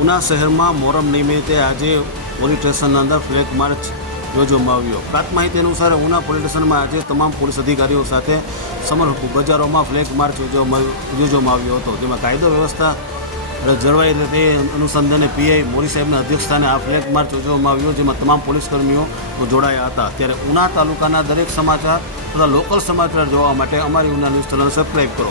ઉના શહેરમાં મોહરમ નિમિત્તે આજે પોલીસ સ્ટેશનના અંદર ફ્લેગ માર્ચ યોજવામાં આવ્યો. પ્રાપ્ત માહિતી અનુસાર ઉના પોલીસ સ્ટેશનમાં આજે તમામ પોલીસ અધિકારીઓ સાથે સમગ્ર બજારોમાં ફ્લેગ માર્ચ યોજવામાં આવ્યો હતો, જેમાં કાયદો વ્યવસ્થા જળવાઈ રહે તે અનુસંધાને પીઆઈ મોરી સાહેબના અધ્યક્ષસ્થાને આ ફ્લેગ માર્ચ યોજવામાં આવ્યો, જેમાં તમામ પોલીસ કર્મીઓ જોડાયા હતા. ત્યારે ઉના તાલુકાના દરેક સમાચાર તથા લોકલ સમાચાર જોવા માટે અમારી ઉના ન્યૂઝ ચેનલ સબસ્ક્રાઈબ કરો.